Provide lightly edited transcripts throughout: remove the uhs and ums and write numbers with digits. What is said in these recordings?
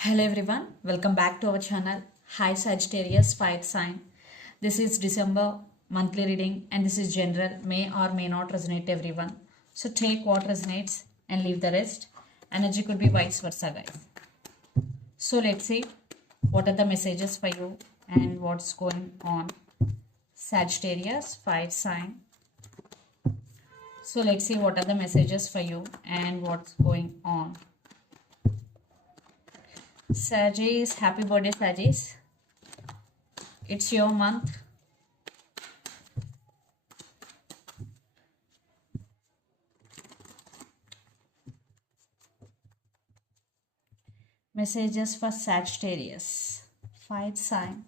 Hello everyone, welcome back to our channel. Hi Sagittarius Fire Sign. This is December monthly reading and this is general, may or may not resonate everyone. So take what resonates and leave the rest. Energy could be vice versa, guys. So let's see what are the messages for you and what's going on. Sagittarius Fire Sign. So let's see what are the messages for you and what's going on. Sagittarius, happy birthday Sagittarius. It's your month. Messages for Sagittarius. Fire sign.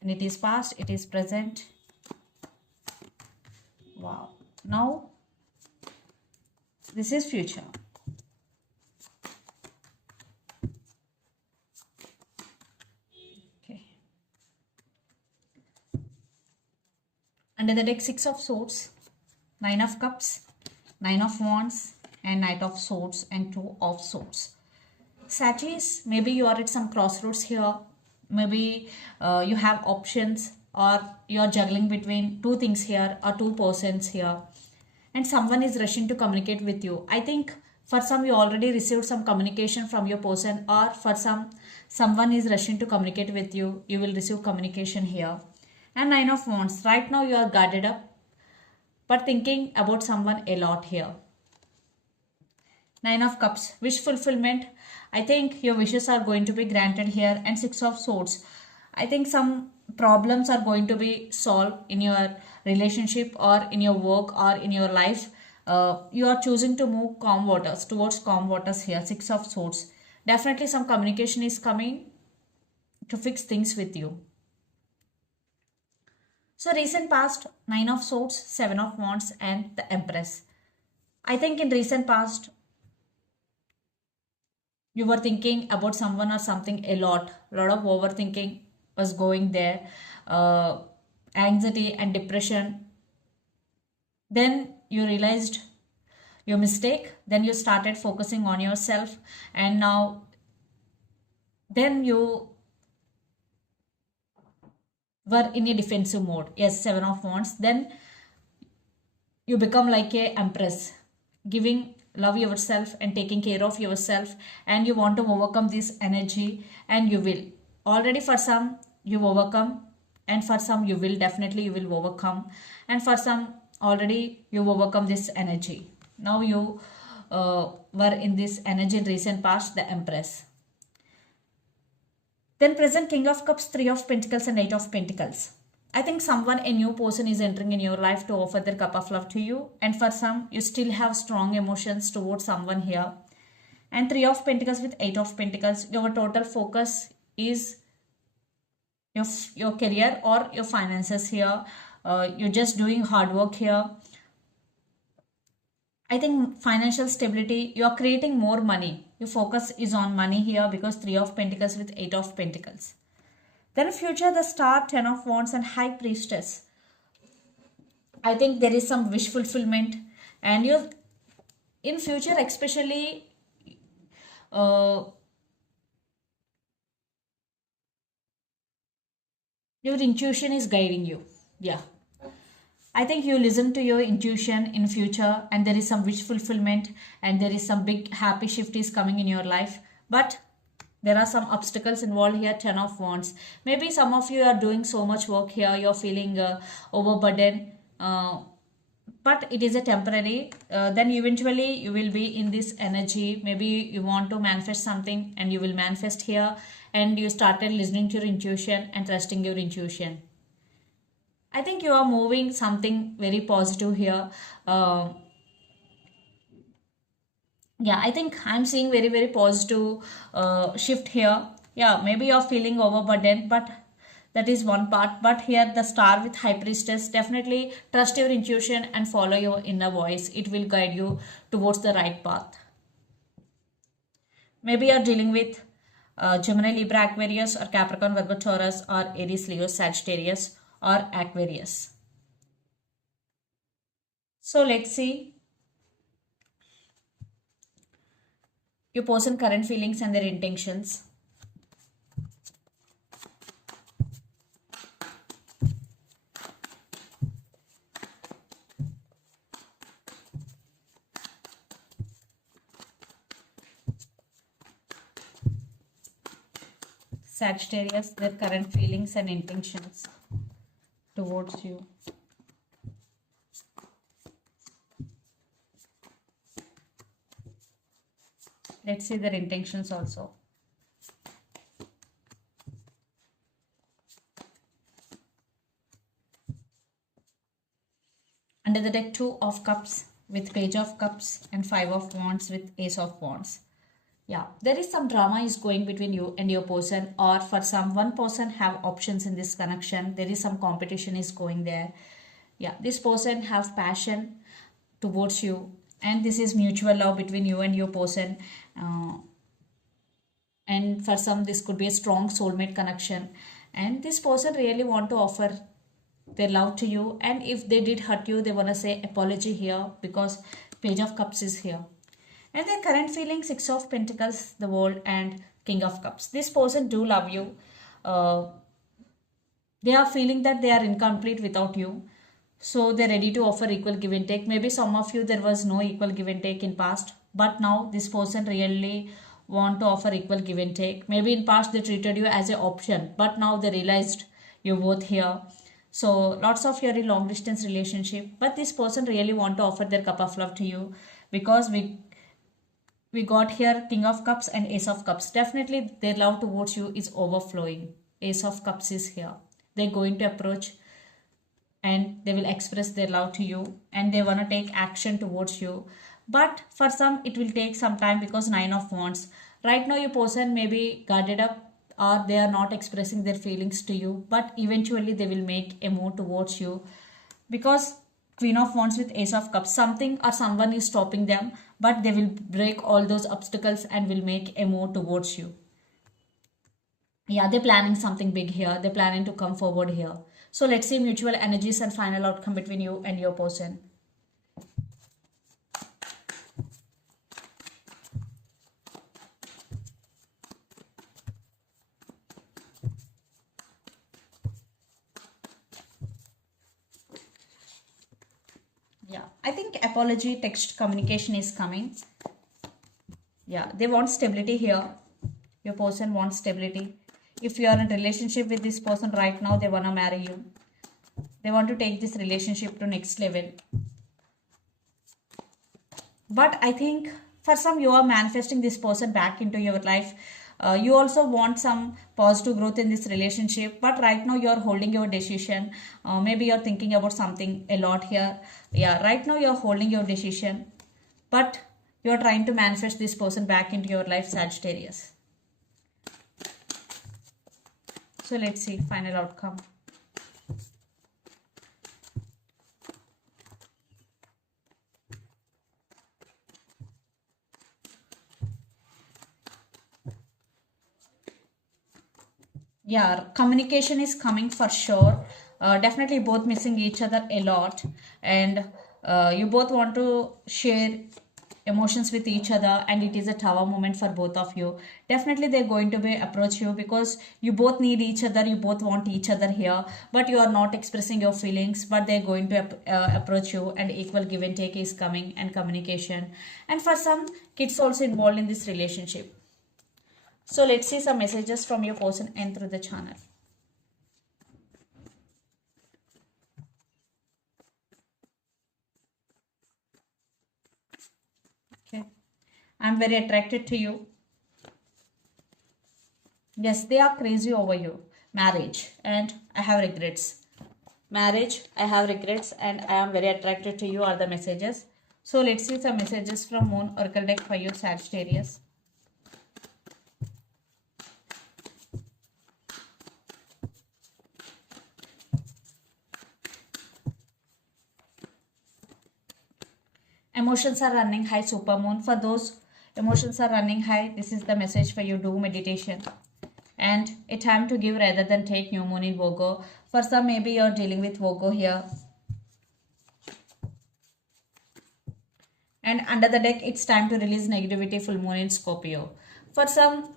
And it is past, it is present. Wow. Now, this is future. Okay. Under the deck, 6 of Swords, 9 of Cups, 9 of Wands, and Knight of Swords, and 2 of Swords. Sagittarius, maybe you are at some crossroads here. Maybe you have options or you are juggling between two things here or two persons here. And someone is rushing to communicate with you. I think for some you already received some communication from your person, or for someone is rushing to communicate with you. You will receive communication here. And 9 of Wands. Right now you are guarded up but thinking about someone a lot here. 9 of Cups, wish fulfillment. I think your wishes are going to be granted here. And 6 of Swords, I think some problems are going to be solved in your relationship or in your work or in your life. You are choosing to move calm waters, towards calm waters here. 6 of Swords, definitely some communication is coming to fix things with you. So recent past, 9 of Swords, 7 of Wands, and the Empress. I think in recent past you were thinking about someone or something a lot of overthinking was going there, anxiety and depression. Then you realized your mistake, then you started focusing on yourself, and now then you were in a defensive mode. Yes, 7 of Wands. Then you become like a empress, giving love yourself and taking care of yourself, and you want to overcome this energy, and you will. Already for some you overcome, and for some you will, definitely you will overcome, and for some already you overcome this energy. Now you were in this energy in recent past, the Empress. Then present, King of Cups, 3 of Pentacles, and 8 of Pentacles. I think someone, a new person is entering in your life to offer their cup of love to you. And for some, you still have strong emotions towards someone here. And 3 of Pentacles with 8 of Pentacles, your total focus is your career or your finances here. You're just doing hard work here. I think financial stability, you are creating more money. Your focus is on money here because 3 of Pentacles with 8 of Pentacles. Then future, the Star, 10 of Wands, and High Priestess. I think there is some wish fulfillment, and you in future especially your intuition is guiding you. Yeah, I think you listen to your intuition in future, and there is some wish fulfillment, and there is some big happy shift is coming in your life. But there are some obstacles involved here. 10 of Wands. Maybe some of you are doing so much work here. You're feeling overburdened. But it is a temporary. Then eventually you will be in this energy. Maybe you want to manifest something and you will manifest here. And you started listening to your intuition and trusting your intuition. I think you are moving something very positive here. Yeah, I think I'm seeing very positive shift here. Yeah, maybe you're feeling overburdened, but That is one part. But here the star with high priestess, definitely trust your intuition and follow your inner voice. It will guide you towards the right path. Maybe you're dealing with Gemini, Libra, Aquarius, or Capricorn, Virgo, Taurus, or Aries, Leo, Sagittarius, or Aquarius. So let's see your person current feelings and their intentions. Sagittarius, their current feelings and intentions towards you. Let's see their intentions also. Under the deck, 2 of Cups with Page of Cups and 5 of Wands with Ace of Wands. Yeah, there is some drama is going between you and your person, or for some one person have options in this connection. There is some competition is going there. Yeah, this person have passion towards you, and this is mutual love between you and your person. And for some this could be a strong soulmate connection, and this person really want to offer their love to you, and if they did hurt you they want to say apology here, because Page of Cups is here. And their current feeling, 6 of Pentacles, the World, and King of Cups. This person do love you. They are feeling that they are incomplete without you, so they're ready to offer equal give and take. Maybe some of you there was no equal give and take in past, but now this person really want to offer equal give and take. Maybe in past they treated you as an option, but now they realized you're both here. So lots of your long distance relationship, but this person really want to offer their cup of love to you, because we got here King of Cups and Ace of Cups. Definitely their love towards you is overflowing. Ace of Cups is here. They're going to approach and they will express their love to you, and they want to take action towards you. But for some it will take some time, because 9 of Wands. Right now your person may be guarded up, or they are not expressing their feelings to you, but eventually they will make a move towards you, because Queen of Wands with Ace of Cups, something or someone is stopping them, but they will break all those obstacles and will make a move towards you. Yeah, they're planning something big here. They're planning to come forward here. So let's see mutual energies and final outcome between you and your person. Yeah, I think apology text communication is coming. Yeah, they want stability here. Your person wants stability. If you are in a relationship with this person right now, they want to marry you. They want to take this relationship to next level. But I think for some you are manifesting this person back into your life. You also want some positive growth in this relationship, but right now you are holding your decision. Maybe you're thinking about something a lot here. Yeah, right now you're holding your decision, but you're trying to manifest this person back into your life, Sagittarius. So let's see final outcome. Yeah, communication is coming for sure. Definitely both missing each other a lot, and you both want to share emotions with each other, and it is a tower moment for both of you. Definitely they're going to be approach you, because you both need each other, you both want each other here, but you are not expressing your feelings, but they're going to approach you, and equal give and take is coming, and communication. And for some, kids also involved in this relationship. So let's see some messages from your person and through the channel. Okay. I'm very attracted to you. Yes, they are crazy over you. Marriage, and I have regrets. Marriage, I have regrets, and I am very attracted to you are the messages. So let's see some messages from Moon Oracle deck for you, Sagittarius. emotions are running high, supermoon. For those emotions are running high, this is the message for you. Do meditation. And a time to give rather than take, new moon in Virgo. For some, maybe you're dealing with Virgo here. And under the deck, it's time to release negativity, full moon in Scorpio. For some,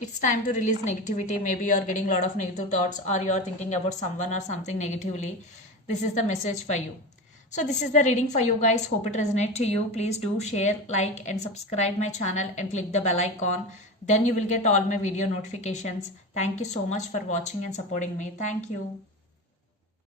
it's time to release negativity. Maybe you're getting a lot of negative thoughts, or you're thinking about someone or something negatively. This is the message for you. So this is the reading for you guys. Hope it resonates to you. Please do share, like and subscribe my channel and click the bell icon. Then you will get all my video notifications. Thank you so much for watching and supporting me. Thank you.